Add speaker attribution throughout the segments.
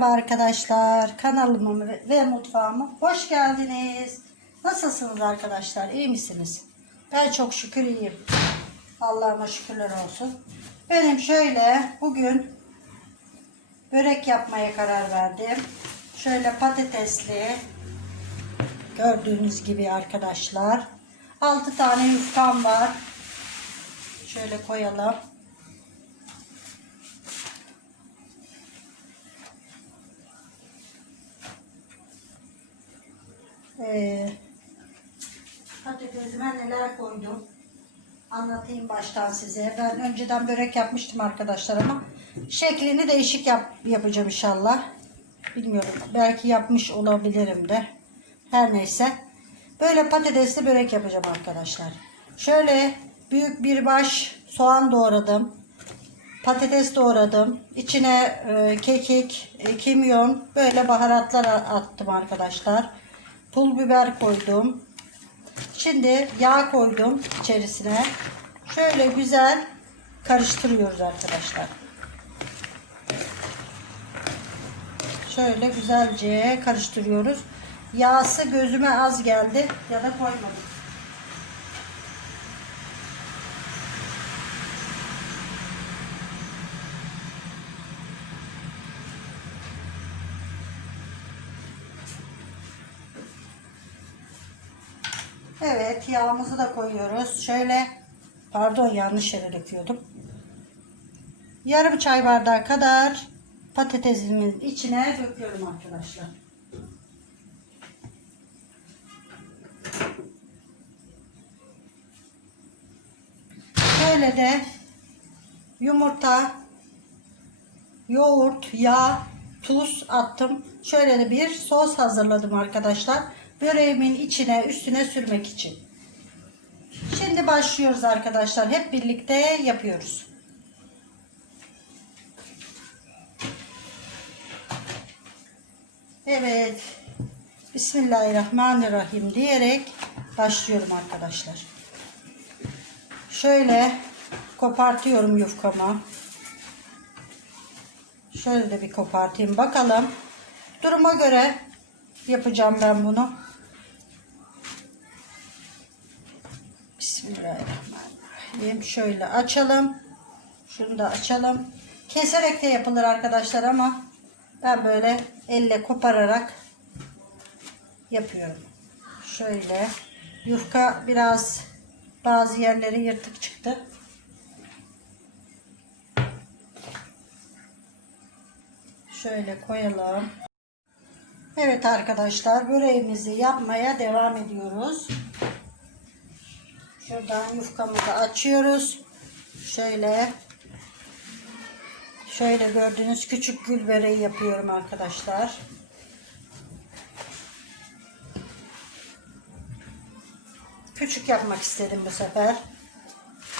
Speaker 1: Merhaba arkadaşlar. Kanalıma ve- mutfağıma hoş geldiniz. Nasılsınız arkadaşlar? İyi misiniz? Ben çok şükür iyiyim. Allah'ıma şükürler olsun. Benim şöyle bugün börek yapmaya karar verdim. Şöyle patatesli gördüğünüz gibi arkadaşlar. 6 tane yufkam var. Şöyle koyalım. Ee, patatesime neler koydum anlatayım baştan size. Ben önceden börek yapmıştım arkadaşlar ama şeklini değişik yap, yapacağım inşallah. Bilmiyorum. Belki yapmış olabilirim de. Her neyse. Böyle patatesli börek yapacağım arkadaşlar. Şöyle büyük bir baş soğan doğradım. Patates doğradım. İçine e, kekik, e, kimyon, böyle baharatlar attım arkadaşlar. Pul biber koydum. Şimdi yağ koydum içerisine. Şöyle güzel karıştırıyoruz arkadaşlar. Şöyle güzelce karıştırıyoruz. Yağsı gözüme az geldi ya da koymadım. Evet yağımızı da koyuyoruz. Şöyle pardon yanlış yere döküyordum. Yarım çay bardağı kadar patatesimin içine döküyorum arkadaşlar. Şöyle de yumurta, yoğurt, yağ, tuz attım. Şöyle bir sos hazırladım arkadaşlar. Böreğimin içine, üstüne sürmek için. Şimdi başlıyoruz arkadaşlar. Hep birlikte yapıyoruz. Evet. Bismillahirrahmanirrahim diyerek başlıyorum arkadaşlar. Şöyle kopartıyorum yufkamı. Şöyle de bir kopartayım bakalım. Duruma göre yapacağım ben bunu. Bismillahirrahmanirrahim. Şöyle açalım. Şunu da açalım. Keserek de yapılır arkadaşlar ama ben böyle elle kopararak yapıyorum. Şöyle yufka biraz bazı yerleri yırtık çıktı. Şöyle koyalım. Evet arkadaşlar böreğimizi yapmaya devam ediyoruz. Şuradan yufkamızı açıyoruz. Şöyle şöyle gördüğünüz küçük gül böreği yapıyorum arkadaşlar. Küçük yapmak istedim bu sefer.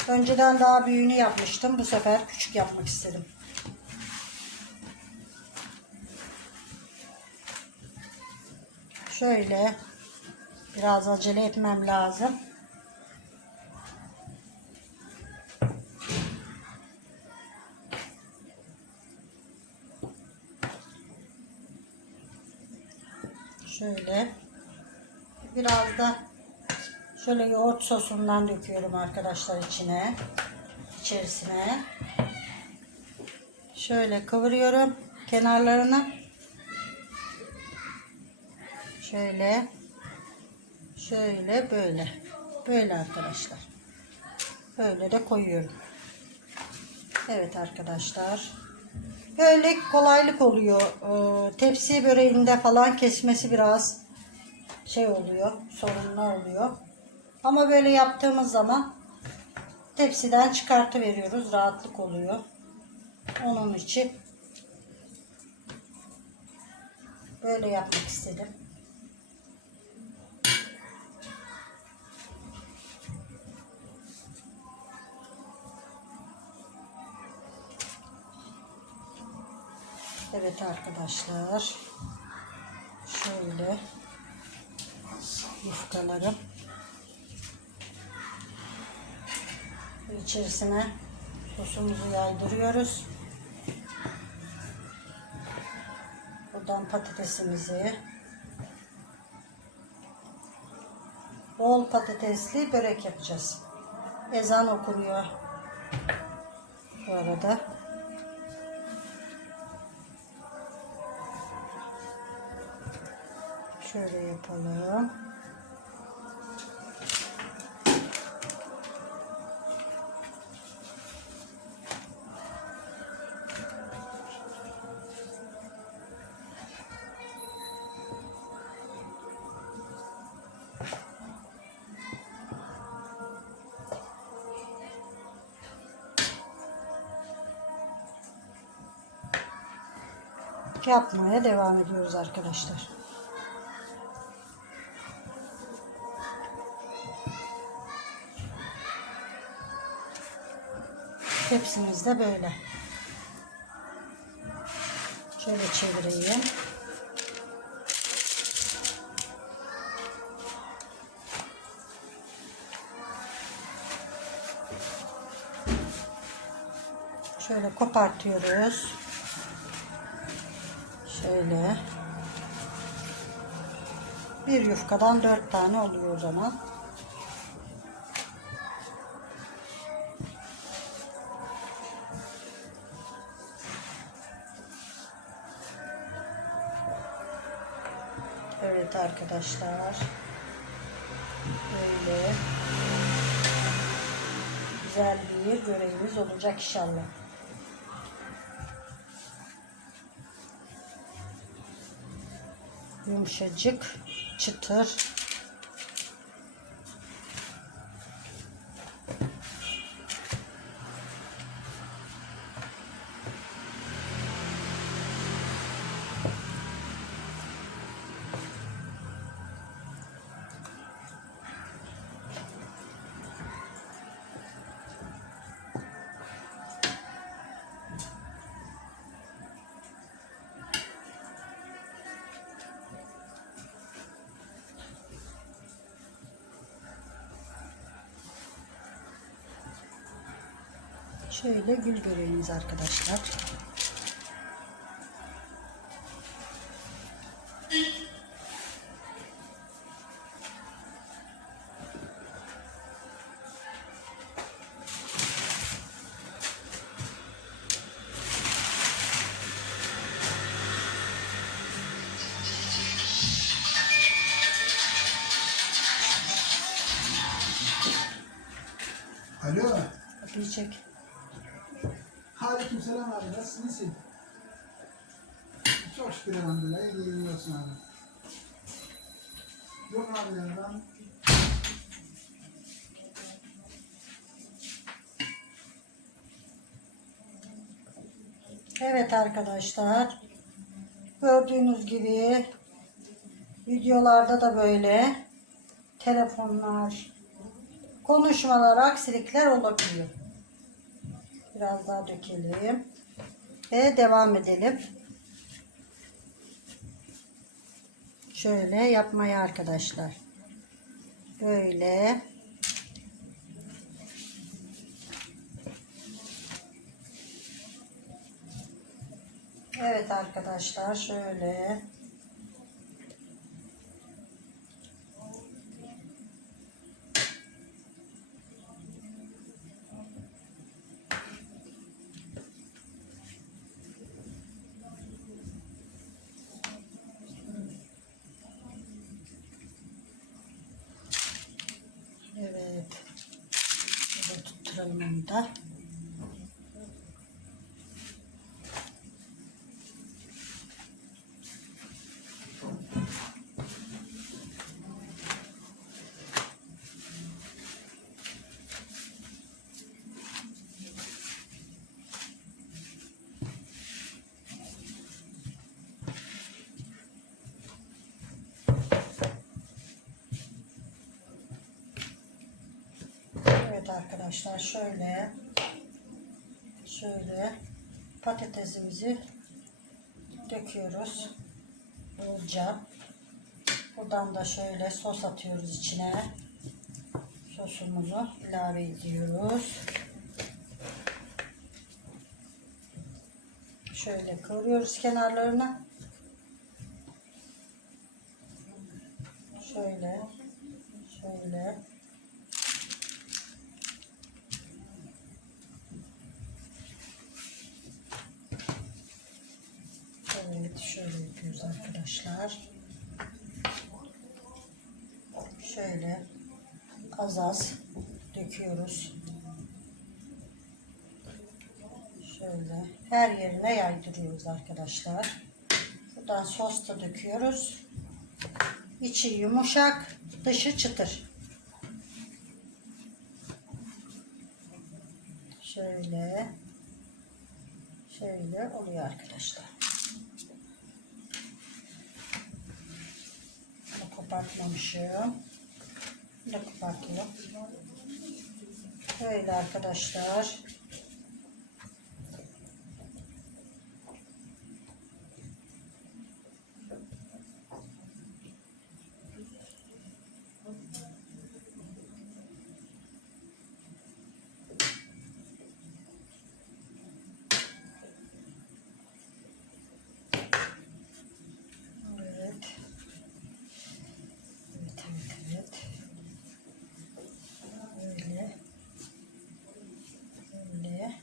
Speaker 1: Önceden daha büyüğünü yapmıştım. Bu sefer küçük yapmak istedim. Şöyle biraz acele etmem lazım. Şöyle biraz da şöyle yoğurt sosundan döküyorum arkadaşlar içine içerisine. Şöyle kıvırıyorum kenarlarını. Şöyle. Şöyle böyle. Böyle arkadaşlar. Böyle de koyuyorum. Evet arkadaşlar. Böyle kolaylık oluyor. Ee, tepsi böreğinde falan kesmesi biraz şey oluyor. Sorunlu oluyor. Ama böyle yaptığımız zaman tepsiden çıkartı veriyoruz. Rahatlık oluyor. Onun için böyle yapmak istedim. Evet arkadaşlar. Şöyle yufkalarım. İçerisine sosumuzu yaydırıyoruz. Buradan patatesimizi. Bol patatesli börek yapacağız. Ezan okunuyor. Bu arada. Şöyle yapalım. Yapmaya devam ediyoruz arkadaşlar. Hepsimiz de böyle. Şöyle çevireyim. Şöyle kopartıyoruz. Şöyle. Bir yufkadan dört tane oluyor o zaman. Arkadaşlar. Böyle güzel bir böreğimiz olacak inşallah. Yumuşacık, çıtır. Şöyle gül böreğimiz arkadaşlar.
Speaker 2: Alo.
Speaker 1: Kapıyı çek.
Speaker 2: Selam abi. Nasılsın? iyisin? Çok şükür elhamdülillah. İyi geliyorsun abi. Yok abi ya ben
Speaker 1: Evet arkadaşlar. Gördüğünüz gibi videolarda da böyle telefonlar, konuşmalar, aksilikler olabiliyor. Biraz daha dökelim. Ve devam edelim. Şöyle yapmaya arkadaşlar. Böyle. Evet arkadaşlar şöyle. Evet. Şöyle tutturalım onu Arkadaşlar şöyle şöyle patatesimizi döküyoruz bolca. Buradan da şöyle sos atıyoruz içine. Sosumuzu ilave ediyoruz. Şöyle kıvırıyoruz kenarlarını. Şöyle şöyle Şöyle az az döküyoruz. Şöyle her yerine yaydırıyoruz arkadaşlar. Buradan sos da döküyoruz. İçi yumuşak, dışı çıtır. Şöyle. Şöyle oluyor arkadaşlar. Bunu kopartmamışım. Da kopartıyorum. Böyle arkadaşlar. Evet. Evet, evet, evet. Böyle. Böyle.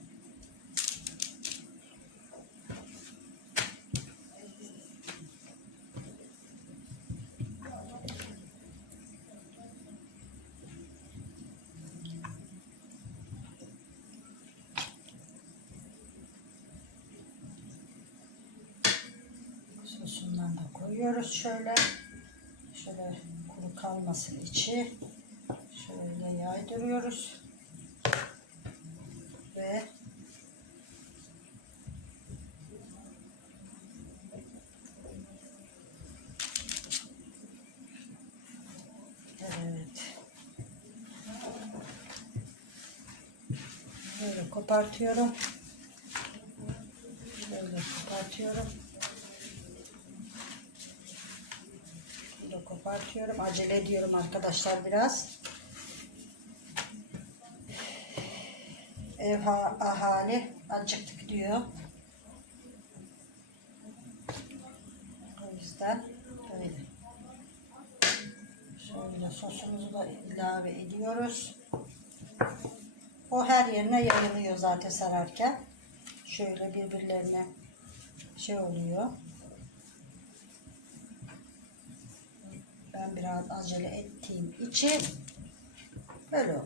Speaker 1: Koyuyoruz şöyle. Şöyle kuru kalmasın içi. Şöyle yaydırıyoruz. Ve kopartıyorum. Böyle kopartıyorum. Bunu kopartıyorum. Acele ediyorum arkadaşlar biraz. Ev ha- ahali acıktık diyor. O yüzden böyle. Şöyle sosumuzu da ilave ediyoruz. O her yerine yayılıyor zaten sararken. Şöyle birbirlerine şey oluyor. Ben biraz acele ettiğim için böyle oluyor.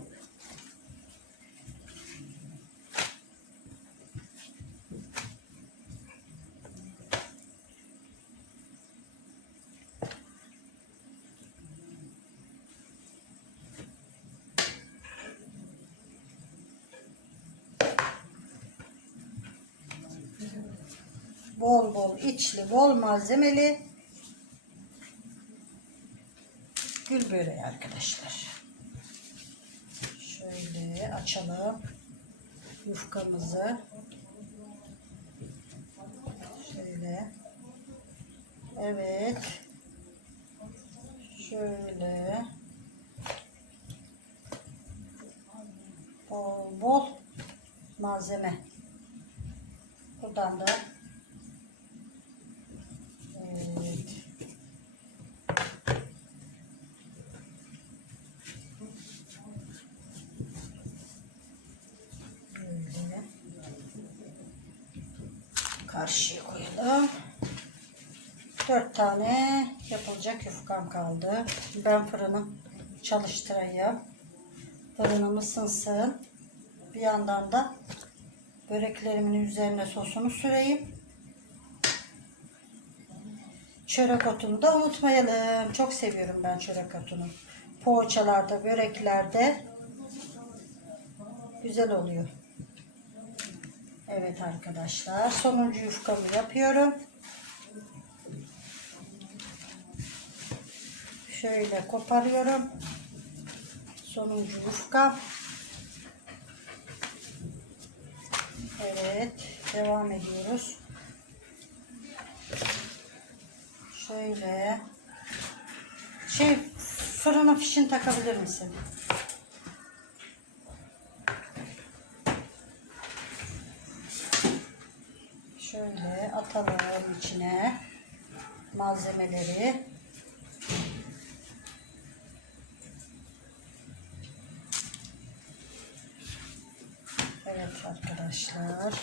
Speaker 1: Bol bol içli, bol malzemeli böreği arkadaşlar. Şöyle açalım yufkamızı. Şöyle. Evet. Şöyle. Bol bol malzeme. Buradan da Evet. 40 tane yapılacak yufkam kaldı. Ben fırını çalıştırayım. Fırınımı sınsın. Bir yandan da böreklerimin üzerine sosunu süreyim. Çörek otunu da unutmayalım. Çok seviyorum ben çörek otunu. Poğaçalarda, böreklerde güzel oluyor. Evet arkadaşlar sonuncu yufkamı yapıyorum. Şöyle koparıyorum. Sonuncu yufka. Evet. Devam ediyoruz. Şöyle. Şey fırına fişini takabilir misin? Şöyle atalım içine malzemeleri. arkadaşlar.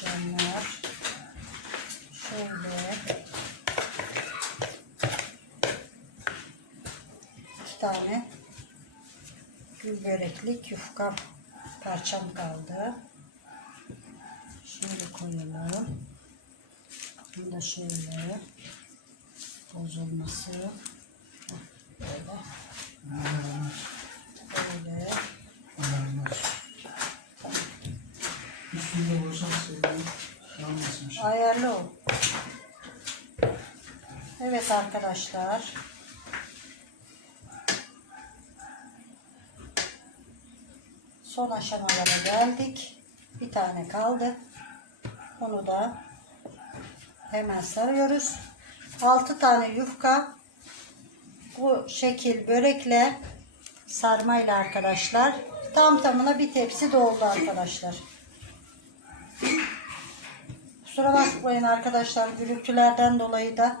Speaker 1: Canlar. Şöyle. iki tane gül böreklik yufka parçam kaldı. Şöyle koyalım. Bunu da şöyle bozulması böyle.
Speaker 2: Hmm.
Speaker 1: Ayarlı ol. Evet arkadaşlar. Son aşamalara geldik. Bir tane kaldı. Onu da hemen sarıyoruz. 6 tane yufka bu şekil börekle sarmayla arkadaşlar. Tam tamına bir tepsi doldu arkadaşlar. Kusura bakmayın arkadaşlar gürültülerden dolayı da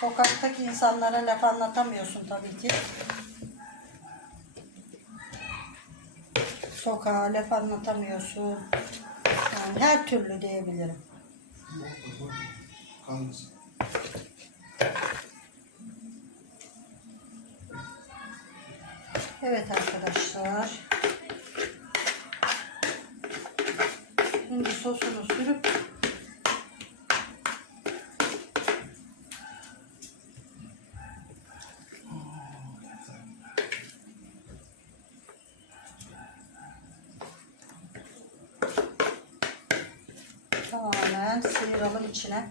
Speaker 1: sokaktaki insanlara laf anlatamıyorsun tabii ki. Sokağa laf anlatamıyorsun. Yani her türlü diyebilirim. Evet arkadaşlar. Şimdi sosunu sürüp tamamen sıyıralım içine.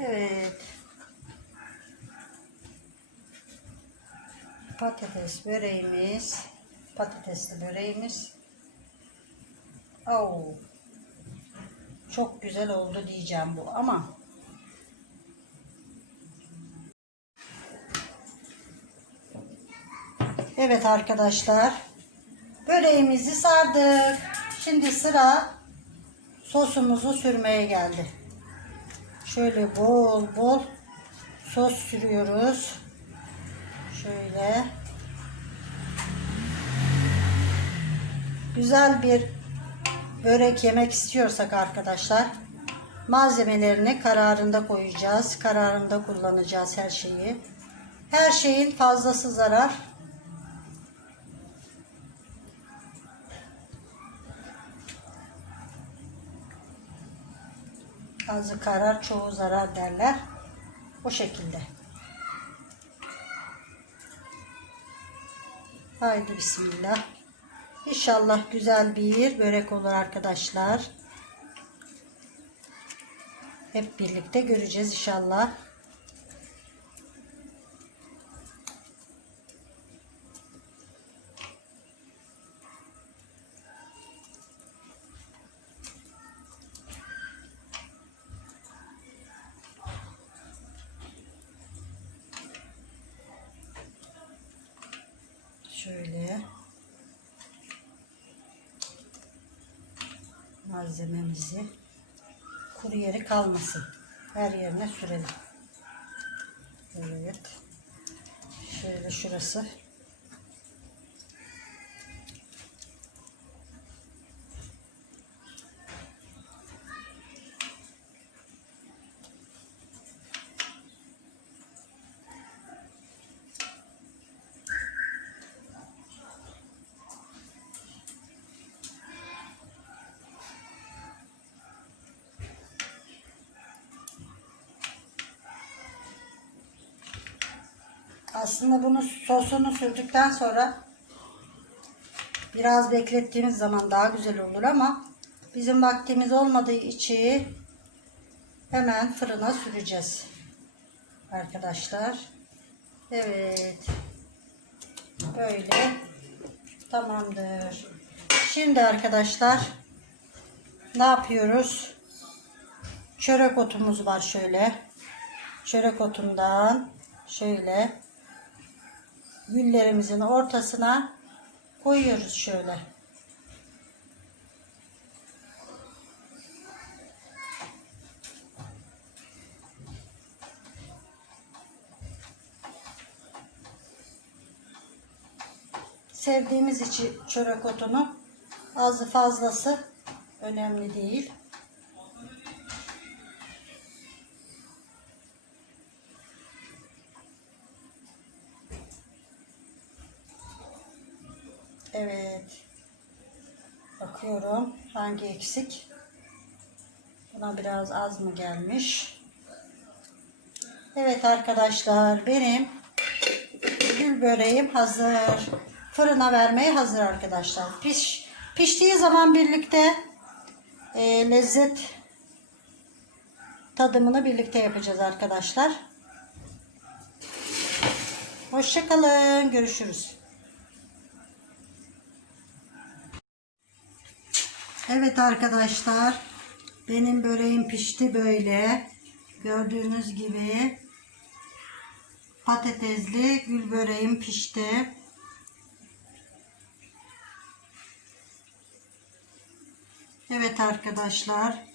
Speaker 1: Evet. Patates böreğimiz, patatesli böreğimiz. Oo. Çok güzel oldu diyeceğim bu ama Evet arkadaşlar. Böreğimizi sardık. Şimdi sıra sosumuzu sürmeye geldi. Şöyle bol bol sos sürüyoruz. Şöyle. Güzel bir börek yemek istiyorsak arkadaşlar malzemelerini kararında koyacağız. Kararında kullanacağız her şeyi. Her şeyin fazlası zarar. Azı karar, çoğu zarar derler. O şekilde. Haydi bismillah. İnşallah güzel bir börek olur arkadaşlar. Hep birlikte göreceğiz inşallah. Şöyle malzememizi kuru yeri kalmasın. Her yerine sürelim. Evet. Şöyle şurası. Aslında bunu sosunu sürdükten sonra biraz beklettiğimiz zaman daha güzel olur ama bizim vaktimiz olmadığı için hemen fırına süreceğiz. Arkadaşlar. Evet. Böyle. Tamamdır. Şimdi arkadaşlar ne yapıyoruz? Çörek otumuz var şöyle. Çörek otundan şöyle güllerimizin ortasına koyuyoruz şöyle. Sevdiğimiz için çörek otunu azı fazlası önemli değil. Evet. Bakıyorum hangi eksik. Buna biraz az mı gelmiş? Evet arkadaşlar benim gül böreğim hazır. Fırına vermeye hazır arkadaşlar. Piş, piştiği zaman birlikte e, lezzet tadımını birlikte yapacağız arkadaşlar. Hoşçakalın. Görüşürüz. Evet arkadaşlar. Benim böreğim pişti böyle. Gördüğünüz gibi patatesli gül böreğim pişti. Evet arkadaşlar.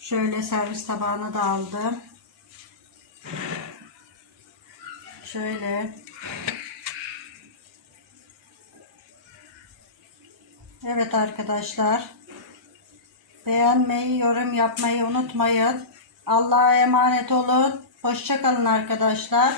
Speaker 1: Şöyle servis tabağına da aldım. Şöyle. Evet arkadaşlar. Beğenmeyi, yorum yapmayı unutmayın. Allah'a emanet olun. Hoşçakalın arkadaşlar.